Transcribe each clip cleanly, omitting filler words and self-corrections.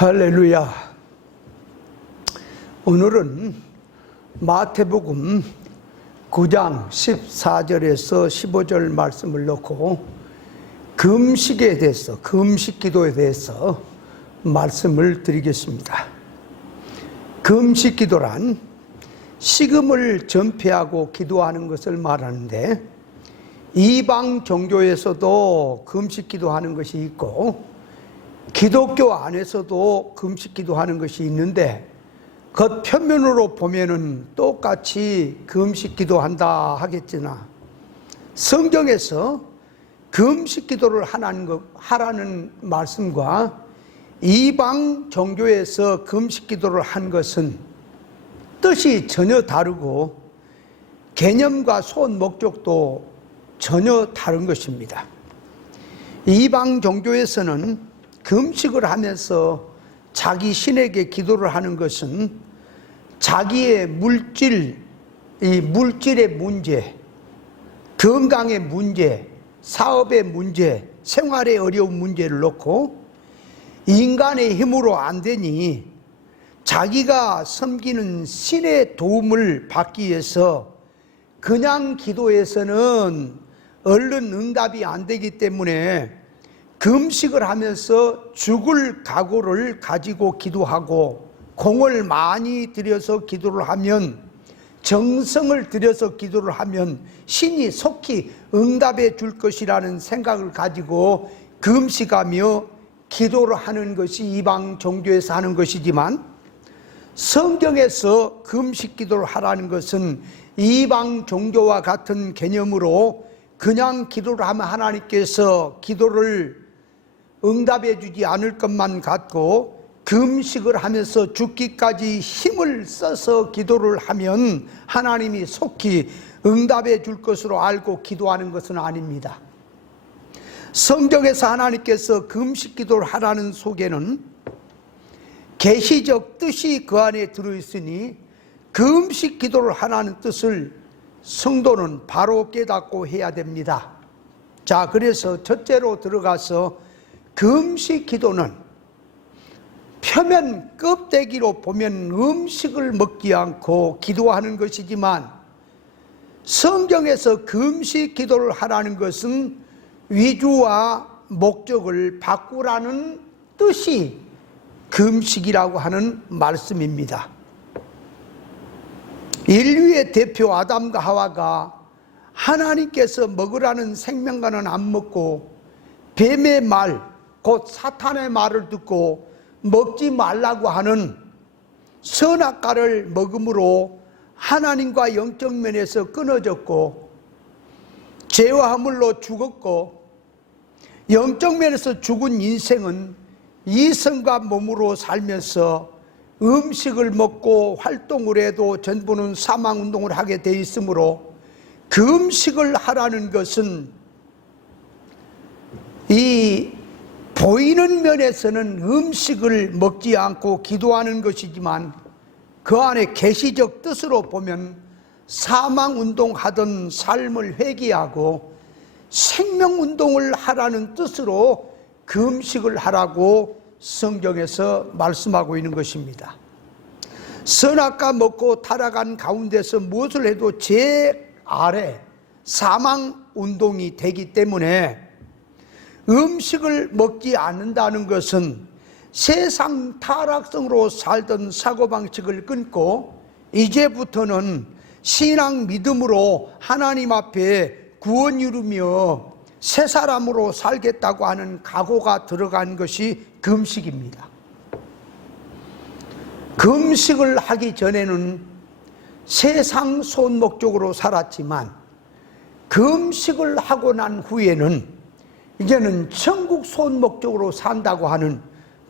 할렐루야. 오늘은 마태복음 9장 14절에서 15절 말씀을 놓고 금식에 대해서, 금식 기도에 대해서 말씀을 드리겠습니다. 금식 기도란 식음을 전폐하고 기도하는 것을 말하는데, 이방 종교에서도 금식 기도하는 것이 있고 기독교 안에서도 금식 기도하는 것이 있는데, 겉표면으로 보면은 똑같이 금식 기도한다 하겠으나 성경에서 금식 기도를 하라는 말씀과 이방 종교에서 금식 기도를 한 것은 뜻이 전혀 다르고 개념과 소원 목적도 전혀 다른 것입니다. 이방 종교에서는 금식을 하면서 자기 신에게 기도를 하는 것은 자기의 물질의 문제, 건강의 문제, 사업의 문제, 생활의 어려운 문제를 놓고 인간의 힘으로 안 되니 자기가 섬기는 신의 도움을 받기 위해서 그냥 기도해서는 얼른 응답이 안 되기 때문에 금식을 하면서 죽을 각오를 가지고 기도하고, 공을 많이 들여서 기도를 하면, 정성을 들여서 기도를 하면 신이 속히 응답해 줄 것이라는 생각을 가지고 금식하며 기도를 하는 것이 이방 종교에서 하는 것이지만, 성경에서 금식 기도를 하라는 것은 이방 종교와 같은 개념으로 그냥 기도를 하면 하나님께서 기도를 응답해 주지 않을 것만 같고, 금식을 하면서 죽기까지 힘을 써서 기도를 하면 하나님이 속히 응답해 줄 것으로 알고 기도하는 것은 아닙니다. 성경에서 하나님께서 금식 기도를 하라는 속에는 계시적 뜻이 그 안에 들어있으니, 금식 기도를 하라는 뜻을 성도는 바로 깨닫고 해야 됩니다. 자, 그래서 첫째로 들어가서, 금식 기도는 표면 껍데기로 보면 음식을 먹지 않고 기도하는 것이지만, 성경에서 금식 기도를 하라는 것은 위주와 목적을 바꾸라는 뜻이 금식이라고 하는 말씀입니다. 인류의 대표 아담과 하와가 하나님께서 먹으라는 생명과는 안 먹고 뱀의 말, 곧 사탄의 말을 듣고 먹지 말라고 하는 선악과를 먹음으로 하나님과 영적 면에서 끊어졌고, 죄와 허물로 죽었고, 영적 면에서 죽은 인생은 이성과 몸으로 살면서 음식을 먹고 활동을 해도 전부는 사망운동을 하게 돼 있으므로, 금식을 하라는 것은 이 보이는 면에서는 음식을 먹지 않고 기도하는 것이지만, 그 안에 계시적 뜻으로 보면 사망운동 하던 삶을 회개하고 생명운동을 하라는 뜻으로 금식을 하라고 성경에서 말씀하고 있는 것입니다. 선악과 먹고 타락한 가운데서 무엇을 해도 죄 아래 사망운동이 되기 때문에, 음식을 먹지 않는다는 것은 세상 타락성으로 살던 사고방식을 끊고 이제부터는 신앙 믿음으로 하나님 앞에 구원 이루며 새 사람으로 살겠다고 하는 각오가 들어간 것이 금식입니다. 금식을 하기 전에는 세상 소원 목적으로 살았지만, 금식을 하고 난 후에는 이제는 천국 소원 목적으로 산다고 하는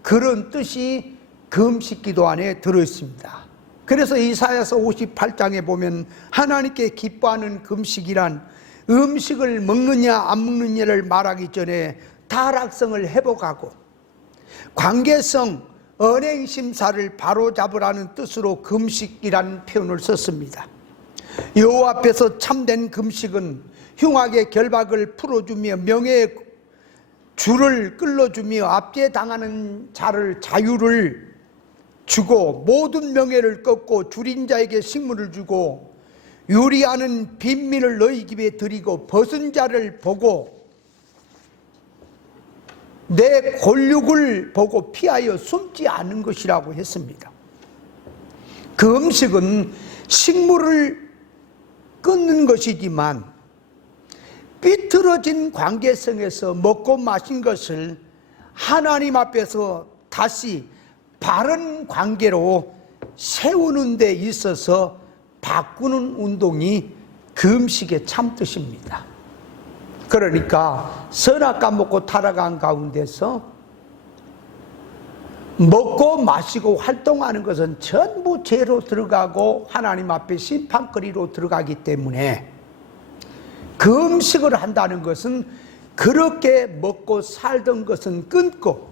그런 뜻이 금식 기도 안에 들어있습니다. 그래서 이사야서 58장에 보면 하나님께 기뻐하는 금식이란 음식을 먹느냐 안 먹느냐를 말하기 전에 타락성을 회복하고 관계성, 언행심사를 바로잡으라는 뜻으로 금식이라는 표현을 썼습니다. 여호와 앞에서 참된 금식은 흉악의 결박을 풀어주며 명예의 줄을 끌어주며 압제당하는 자를 자유를 주고 모든 명예를 꺾고 줄인 자에게 식물을 주고 유리하는 빈민을 너희 집에 드리고 벗은 자를 보고 내 골육을 보고 피하여 숨지 않은 것이라고 했습니다. 그 음식은 식물을 끊는 것이지만 삐뚤어진 관계성에서 먹고 마신 것을 하나님 앞에서 다시 바른 관계로 세우는 데 있어서 바꾸는 운동이 그 음식의 참뜻입니다. 그러니까 선악과 먹고 타락한 가운데서 먹고 마시고 활동하는 것은 전부 죄로 들어가고 하나님 앞에 심판거리로 들어가기 때문에 그 음식을 한다는 것은 그렇게 먹고 살던 것은 끊고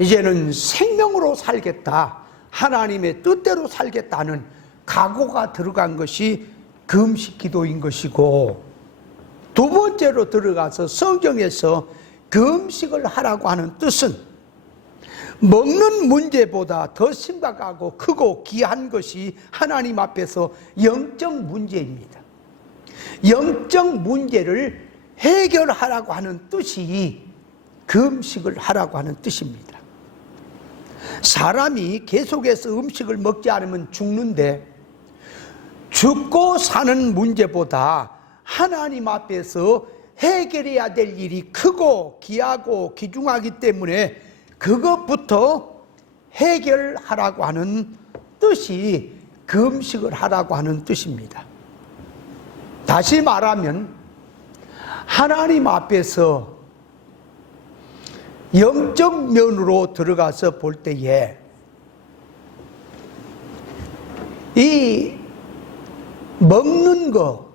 이제는 생명으로 살겠다, 하나님의 뜻대로 살겠다는 각오가 들어간 것이 그 음식 기도인 것이고, 두 번째로 들어가서 성경에서 그 음식을 하라고 하는 뜻은 먹는 문제보다 더 심각하고 크고 귀한 것이 하나님 앞에서 영적 문제입니다. 영적 문제를 해결하라고 하는 뜻이 그 음식을 하라고 하는 뜻입니다. 사람이 계속해서 음식을 먹지 않으면 죽는데 죽고 사는 문제보다 하나님 앞에서 해결해야 될 일이 크고 귀하고 귀중하기 때문에 그것부터 해결하라고 하는 뜻이 그 음식을 하라고 하는 뜻입니다. 다시 말하면 하나님 앞에서 영적 면으로 들어가서 볼 때에 이 먹는 거,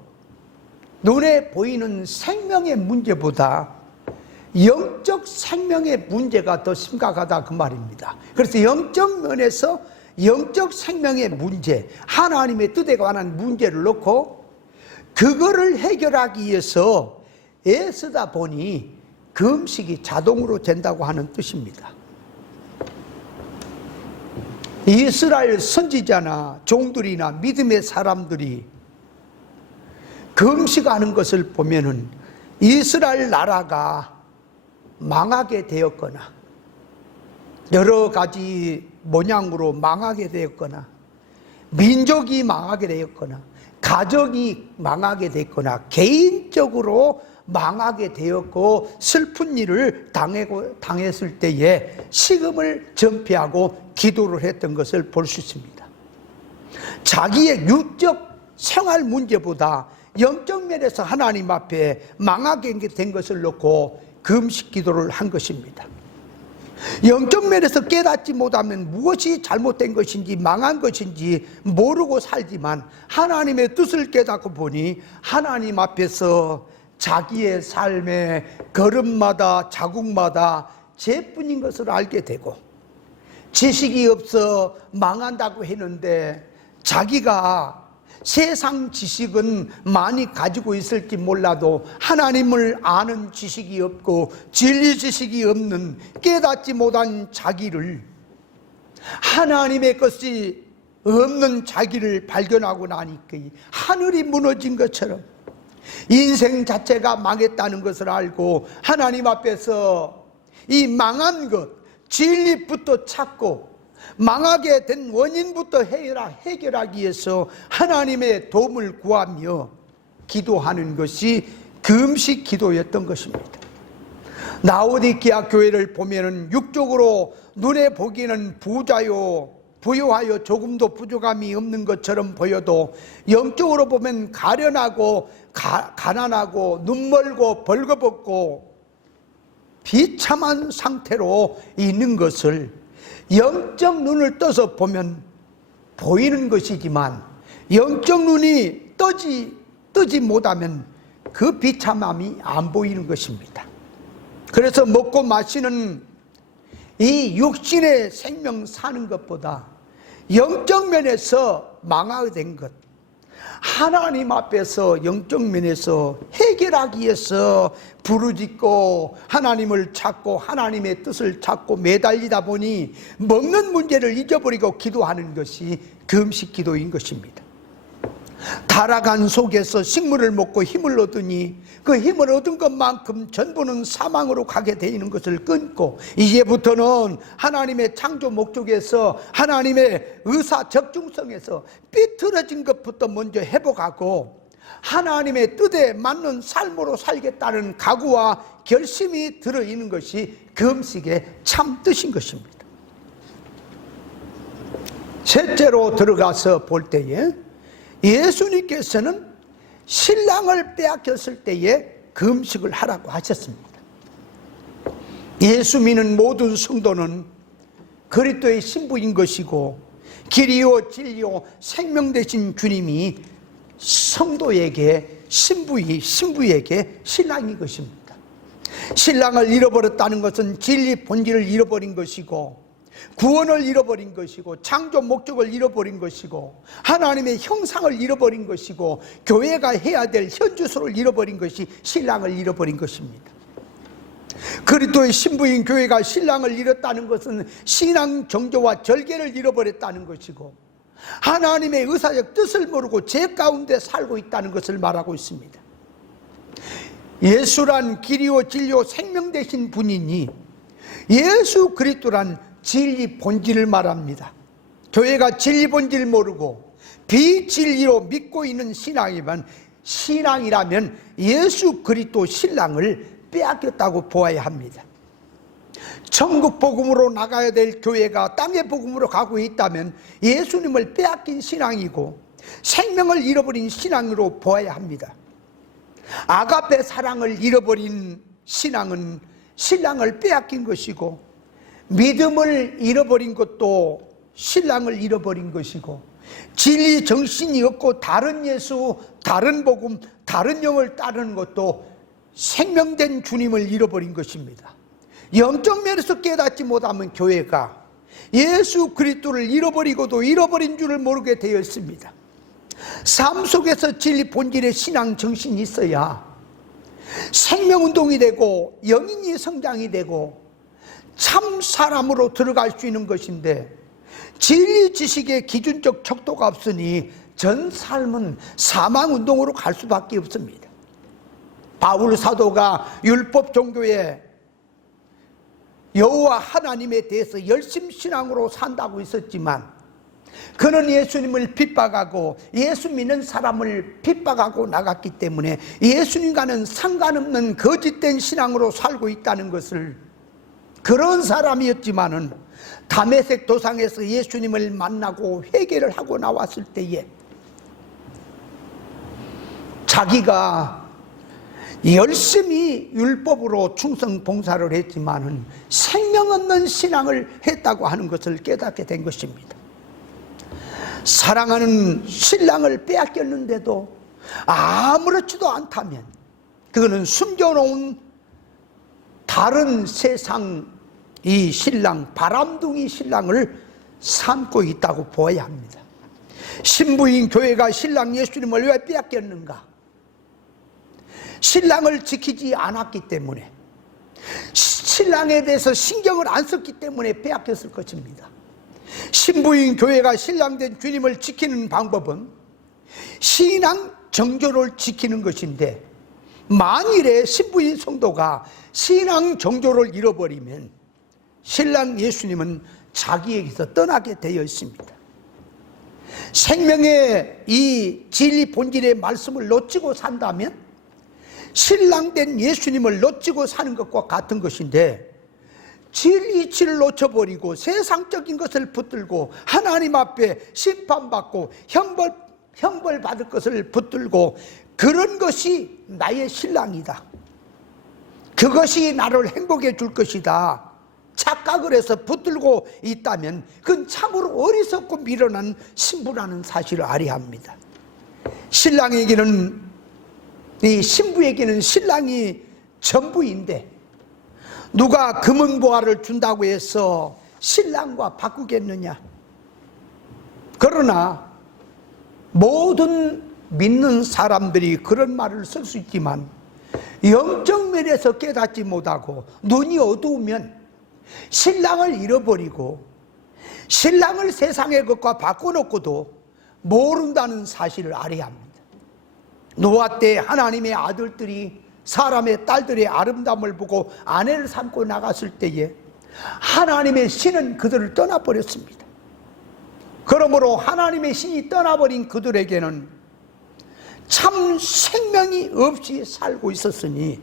눈에 보이는 생명의 문제보다 영적 생명의 문제가 더 심각하다 그 말입니다. 그래서 영적 면에서 영적 생명의 문제, 하나님의 뜻에 관한 문제를 놓고 그거를 해결하기 위해서 애쓰다 보니 그 음식이 자동으로 된다고 하는 뜻입니다. 이스라엘 선지자나 종들이나 믿음의 사람들이 그 음식하는 것을 보면은 이스라엘 나라가 망하게 되었거나 여러 가지 모양으로 망하게 되었거나 민족이 망하게 되었거나 가정이 망하게 됐거나 개인적으로 망하게 되었고 슬픈 일을 당했을 때에 식음을 전폐하고 기도를 했던 것을 볼 수 있습니다. 자기의 육적 생활 문제보다 영적 면에서 하나님 앞에 망하게 된 것을 놓고 금식 기도를 한 것입니다. 영적 면에서 깨닫지 못하면 무엇이 잘못된 것인지 망한 것인지 모르고 살지만 하나님의 뜻을 깨닫고 보니 하나님 앞에서 자기의 삶의 걸음마다 자국마다 죄뿐인 것을 알게 되고, 지식이 없어 망한다고 했는데 자기가 세상 지식은 많이 가지고 있을지 몰라도 하나님을 아는 지식이 없고 진리 지식이 없는 깨닫지 못한 자기를, 하나님의 것이 없는 자기를 발견하고 나니까 하늘이 무너진 것처럼 인생 자체가 망했다는 것을 알고 하나님 앞에서 이 망한 것, 진리부터 찾고 망하게 된 원인부터 해결하기 위해서 하나님의 도움을 구하며 기도하는 것이 금식 기도였던 것입니다. 라오디게아 교회를 보면은 육적으로 눈에 보기에는 부유하여 조금도 부족함이 없는 것처럼 보여도 영적으로 보면 가련하고 가난하고 눈멀고 벌거벗고 비참한 상태로 있는 것을 영적 눈을 떠서 보면 보이는 것이지만 영적 눈이 뜨지 못하면 그 비참함이 안 보이는 것입니다. 그래서 먹고 마시는 이 육신의 생명 사는 것보다 영적 면에서 망하게 된 것, 하나님 앞에서 영적 면에서 해결하기 위해서 부르짖고 하나님을 찾고 하나님의 뜻을 찾고 매달리다 보니 먹는 문제를 잊어버리고 기도하는 것이 금식 기도인 것입니다. 타락한 속에서 식물을 먹고 힘을 얻으니 그 힘을 얻은 것만큼 전부는 사망으로 가게 되는 것을 끊고 이제부터는 하나님의 창조 목적에서 하나님의 의사 적중성에서 삐뚤어진 것부터 먼저 회복하고 하나님의 뜻에 맞는 삶으로 살겠다는 각오와 결심이 들어있는 것이 금식의 참 뜻인 것입니다. 셋째로 들어가서 볼 때에 예수님께서는 신랑을 빼앗겼을 때에 금식을 하라고 하셨습니다. 예수 믿는 모든 성도는 그리스도의 신부인 것이고 길이요 진리요 생명 되신 주님이 성도에게 신부에게 신랑인 것입니다. 신랑을 잃어버렸다는 것은 진리 본질을 잃어버린 것이고 구원을 잃어버린 것이고 창조 목적을 잃어버린 것이고 하나님의 형상을 잃어버린 것이고 교회가 해야 될 현주소를 잃어버린 것이 신랑을 잃어버린 것입니다. 그리스도의 신부인 교회가 신랑을 잃었다는 것은 신앙 정조와 절개를 잃어버렸다는 것이고 하나님의 의사적 뜻을 모르고 죄 가운데 살고 있다는 것을 말하고 있습니다. 예수란 길이요 진리요 생명 되신 분이니 예수 그리스도란 진리 본질을 말합니다. 교회가 진리 본질을 모르고 비진리로 믿고 있는 신앙이라면 예수 그리스도 신랑을 빼앗겼다고 보아야 합니다. 천국 복음으로 나가야 될 교회가 땅의 복음으로 가고 있다면 예수님을 빼앗긴 신앙이고 생명을 잃어버린 신앙으로 보아야 합니다. 아가페 사랑을 잃어버린 신앙은 신랑을 빼앗긴 것이고 믿음을 잃어버린 것도 신랑을 잃어버린 것이고 진리 정신이 없고 다른 예수, 다른 복음, 다른 영을 따르는 것도 생명된 주님을 잃어버린 것입니다. 영적 면에서 깨닫지 못하면 교회가 예수 그리스도를 잃어버리고도 잃어버린 줄을 모르게 되어 있습니다. 삶 속에서 진리 본질의 신앙 정신이 있어야 생명운동이 되고 영인이 성장이 되고 참 사람으로 들어갈 수 있는 것인데 진리 지식의 기준적 척도가 없으니 전 삶은 사망운동으로 갈 수밖에 없습니다. 바울 사도가 율법 종교에 여호와 하나님에 대해서 열심신앙으로 산다고 있었지만 그는 예수님을 핍박하고 예수 믿는 사람을 핍박하고 나갔기 때문에 예수님과는 상관없는 거짓된 신앙으로 살고 있다는 것을 그런 사람이었지만은 다메섹 도상에서 예수님을 만나고 회개를 하고 나왔을 때에 자기가 열심히 율법으로 충성 봉사를 했지만은 생명 없는 신앙을 했다고 하는 것을 깨닫게 된 것입니다. 사랑하는 신랑을 빼앗겼는데도 아무렇지도 않다면 그거는 숨겨놓은 다른 세상 이 신랑, 바람둥이 신랑을 삼고 있다고 보아야 합니다. 신부인 교회가 신랑 예수님을 왜 빼앗겼는가? 신랑을 지키지 않았기 때문에, 신랑에 대해서 신경을 안 썼기 때문에 빼앗겼을 것입니다. 신부인 교회가 신랑된 주님을 지키는 방법은 신앙 정조를 지키는 것인데, 만일에 신부인 성도가 신앙 정조를 잃어버리면 신랑 예수님은 자기에게서 떠나게 되어 있습니다. 생명의 이 진리 본질의 말씀을 놓치고 산다면 신랑된 예수님을 놓치고 사는 것과 같은 것인데, 진리 이치를 놓쳐버리고 세상적인 것을 붙들고 하나님 앞에 심판받고 형벌 받을 것을 붙들고 그런 것이 나의 신랑이다, 그것이 나를 행복해 줄 것이다 착각을 해서 붙들고 있다면 그건 참으로 어리석고 미련한 신부라는 사실을 알아야 합니다. 신랑에게는, 이 신부에게는 신랑이 전부인데 누가 금은보화를 준다고 해서 신랑과 바꾸겠느냐? 그러나 모든 믿는 사람들이 그런 말을 쓸 수 있지만 영적 면에서 깨닫지 못하고 눈이 어두우면 신랑을 잃어버리고 신랑을 세상의 것과 바꿔놓고도 모른다는 사실을 알아야 합니다. 노아 때 하나님의 아들들이 사람의 딸들의 아름다움을 보고 아내를 삼고 나갔을 때에 하나님의 신은 그들을 떠나버렸습니다. 그러므로 하나님의 신이 떠나버린 그들에게는 참 생명이 없이 살고 있었으니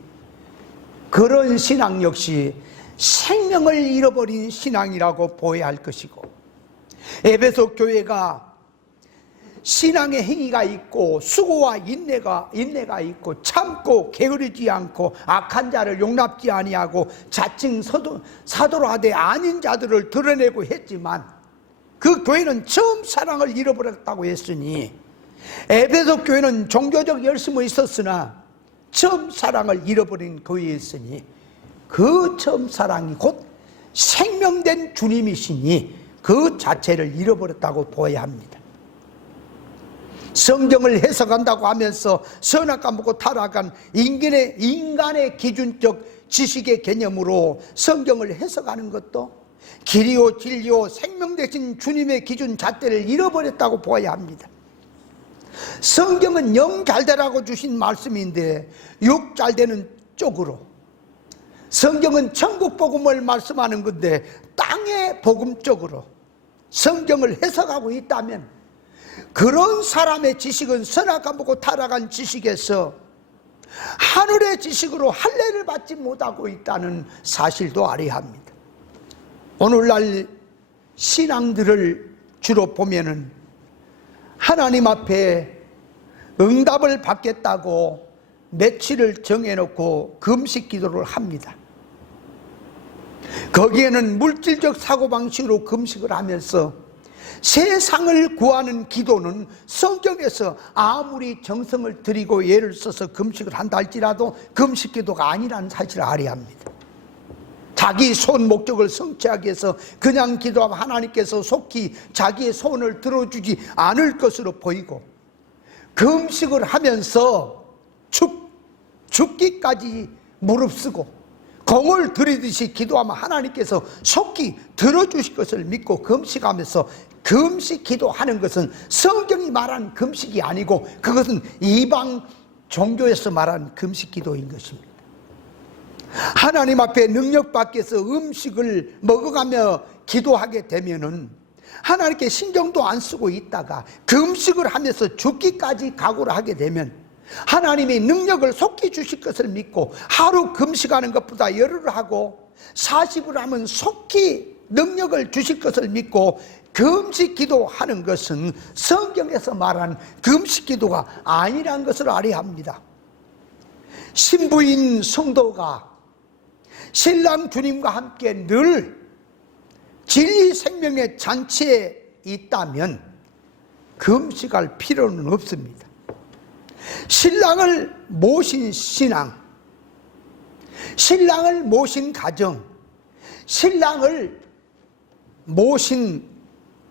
그런 신앙 역시 생명을 잃어버린 신앙이라고 보아야 할 것이고, 에베소 교회가 신앙의 행위가 있고 수고와 인내가 있고 참고 게으르지 않고 악한 자를 용납지 아니하고 자칭 사도로 하되 아닌 자들을 드러내고 했지만 그 교회는 처음 사랑을 잃어버렸다고 했으니, 에베소 교회는 종교적 열심은 있었으나 처음 사랑을 잃어버린 교회였으니 그 처음 사랑이 곧 생명된 주님이시니 그 자체를 잃어버렸다고 보아야 합니다. 성경을 해석한다고 하면서 선악과 먹고 타락한 인간의 기준적 지식의 개념으로 성경을 해석하는 것도 길이요 진리요 생명 되신 주님의 기준 잣대를 잃어버렸다고 보아야 합니다. 성경은 영 잘되라고 주신 말씀인데 육 잘되는 쪽으로, 성경은 천국 복음을 말씀하는 건데 땅의 복음 쪽으로 성경을 해석하고 있다면 그런 사람의 지식은 선악과 먹고 타락한 지식에서 하늘의 지식으로 할례를 받지 못하고 있다는 사실도 알아야 합니다. 오늘날 신앙들을 주로 보면은 하나님 앞에 응답을 받겠다고 며칠을 정해놓고 금식 기도를 합니다. 거기에는 물질적 사고방식으로 금식을 하면서 세상을 구하는 기도는 성경에서 아무리 정성을 들이고 예를 써서 금식을 한다 할지라도 금식 기도가 아니라는 사실을 알아야 합니다. 자기 소원 목적을 성취하기 위해서 그냥 기도하면 하나님께서 속히 자기의 소원을 들어주지 않을 것으로 보이고, 금식을 하면서 죽기까지 무릅쓰고 공을 들이듯이 기도하면 하나님께서 속히 들어주실 것을 믿고 금식하면서, 금식 기도하는 것은 성경이 말한 금식이 아니고 그것은 이방 종교에서 말한 금식 기도인 것입니다. 하나님 앞에 능력 받기 위해서 음식을 먹어가며 기도하게 되면은 하나님께 신경도 안 쓰고 있다가 금식을 하면서 죽기까지 각오를 하게 되면 하나님의 능력을 속히 주실 것을 믿고 하루 금식하는 것보다 열흘을 하고 40을 하면 속히 능력을 주실 것을 믿고 금식 기도하는 것은 성경에서 말한 금식 기도가 아니라는 것을 알아야 합니다. 신부인 성도가 신랑 주님과 함께 늘 진리 생명의 잔치에 있다면 금식할 필요는 없습니다. 신랑을 모신 신앙, 신랑을 모신 가정, 신랑을 모신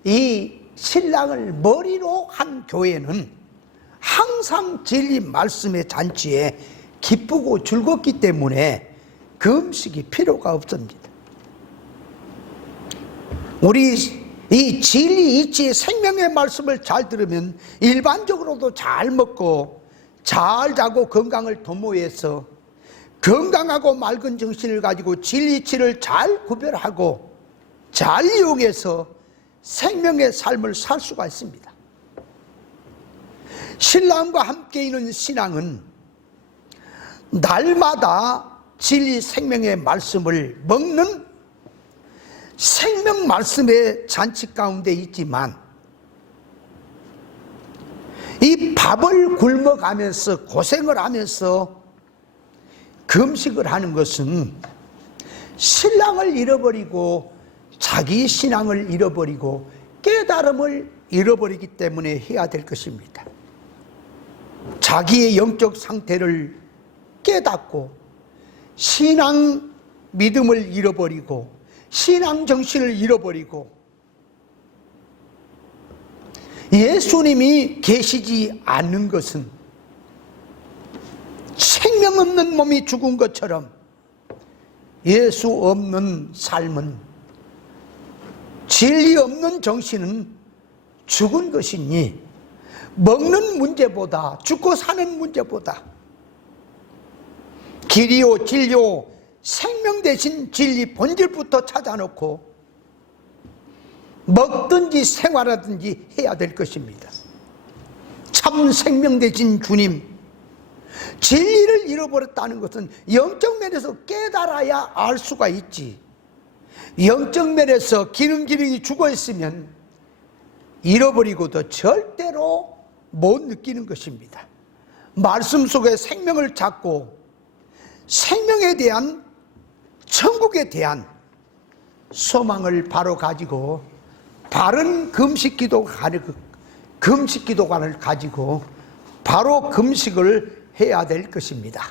이 신랑을 머리로 한 교회는 항상 진리 말씀의 잔치에 기쁘고 즐겁기 때문에 금식이 필요가 없습니다. 우리 이 진리 이치 생명의 말씀을 잘 들으면 일반적으로도 잘 먹고 잘 자고 건강을 도모해서 건강하고 맑은 정신을 가지고 진리 이치를 잘 구별하고 잘 이용해서 생명의 삶을 살 수가 있습니다. 신랑과 함께 있는 신앙은 날마다 진리 생명의 말씀을 먹는 생명 말씀의 잔치 가운데 있지만, 이 밥을 굶어가면서 고생을 하면서 금식을 하는 것은 신랑을 잃어버리고 자기 신앙을 잃어버리고 깨달음을 잃어버리기 때문에 해야 될 것입니다. 자기의 영적 상태를 깨닫고 신앙 믿음을 잃어버리고 신앙 정신을 잃어버리고 예수님이 계시지 않는 것은 생명 없는 몸이 죽은 것처럼 예수 없는 삶은, 진리 없는 정신은 죽은 것이니 먹는 문제보다, 죽고 사는 문제보다 길이요 진리요 생명 대신 진리 본질부터 찾아놓고 먹든지 생활하든지 해야 될 것입니다. 참 생명 대신 주님, 진리를 잃어버렸다는 것은 영적 면에서 깨달아야 알 수가 있지, 영적 면에서 기능이 죽어 있으면 잃어버리고도 절대로 못 느끼는 것입니다. 말씀 속에 생명을 찾고 생명에 대한, 천국에 대한 소망을 바로 가지고 바른 금식 기도관을 가지고 바로 금식을 해야 될 것입니다.